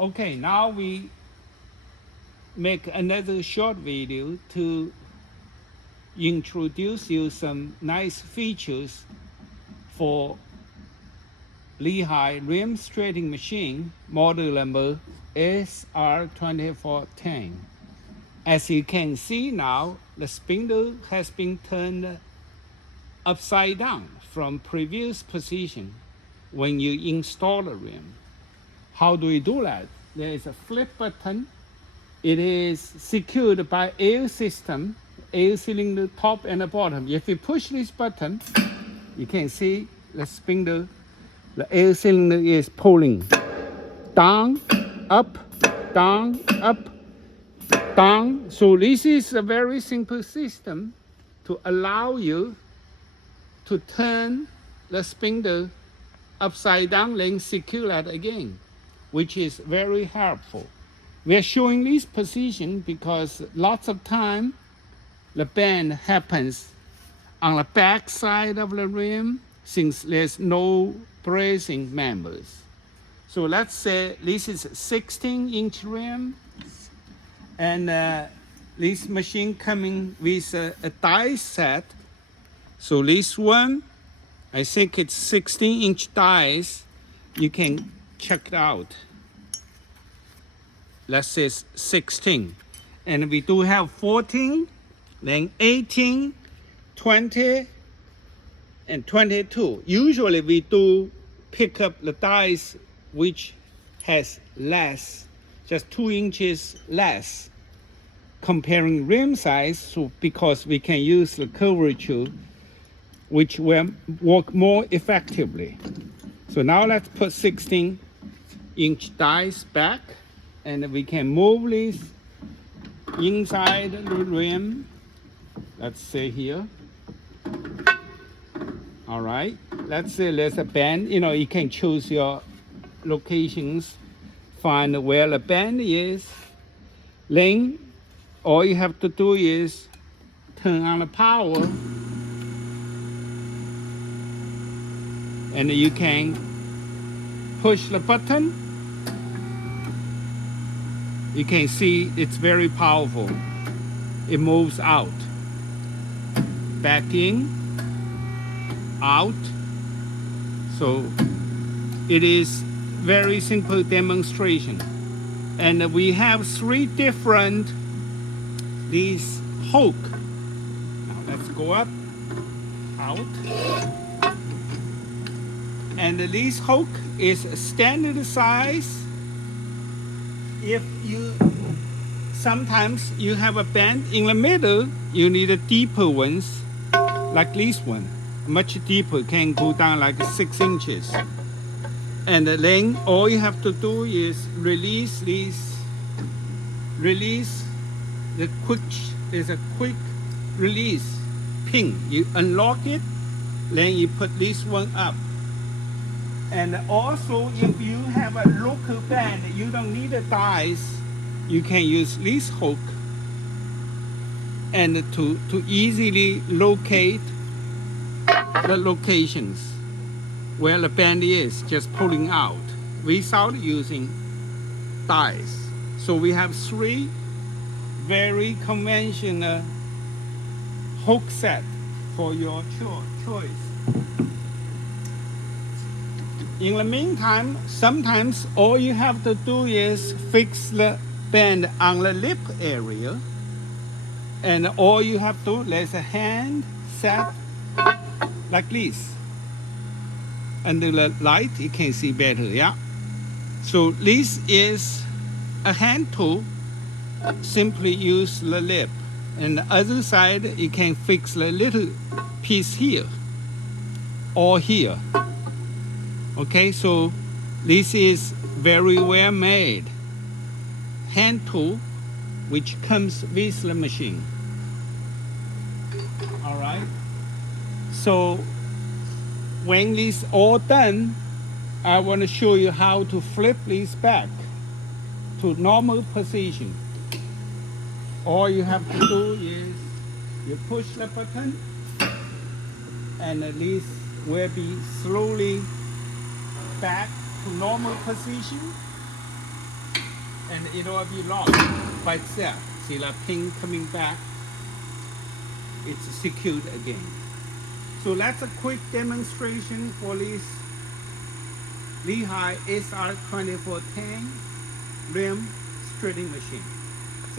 Okay, now we make another short video to introduce you some nice features for Lehigh rim straightening machine model number SR-2410. As you can see now, the spindle has been turned upside down from previous position when you install the rim. How do we do that? There is a flip button. It is secured by air system, air cylinder top and the bottom. If you push this button, you can see the spindle, the air cylinder is pulling down, up, down, up, down. So this is a very simple system to allow you to turn the spindle upside down, then secure that again, which is very helpful. We are showing this position because lots of time the bend happens on the back side of the rim since there's no bracing members. So let's say this is a 16-inch rim, and this machine coming with a die set. So this one, I think it's 16-inch dies. You can check it out. Let's say 16. And we do have 14, then 18, 20, and 22. Usually we do pick up the dies which has less, just 2 inches less, comparing rim size, so because we can use the curvature which will work more effectively. So now let's put 16-inch dies back, and we can move this inside the rim. Let's say here. All right, let's say there's a bend. You can choose your locations, find where the bend is. Then all you have to do is turn on the power, and you can push the button. You can see it's very powerful. It moves out, back in, out. So it is very simple demonstration. And we have 3 different these hook. Now let's go up, out. And this hook is standard size. If you sometimes you have a bend in the middle, you need a deeper ones like this one, much deeper, can go down like 6 inches. And then all you have to do is release the quick, is a quick release pin. You unlock it, then you put this one up. And also, if you have a local bend, you don't need a dies. You can use this hook and to easily locate the locations where the bend is, just pulling out without using dies. So we have 3 very conventional hook set for your choice. In the meantime, sometimes all you have to do is fix the bend on the lip area, and all you have to, there's a hand set like this. Under the light, you can see better, yeah? So this is a hand tool. Simply use the lip. And the other side, you can fix the little piece here or here. Okay, so this is very well made hand tool which comes with the machine. All right, so when this all done, I want to show you how to flip this back to normal position. All you have to do is you push the button, and this will be slowly back to normal position. and it will be locked by itself. See the pin coming back, it's secured again. So that's a quick demonstration for this Lehigh SR-2410 rim straightening machine.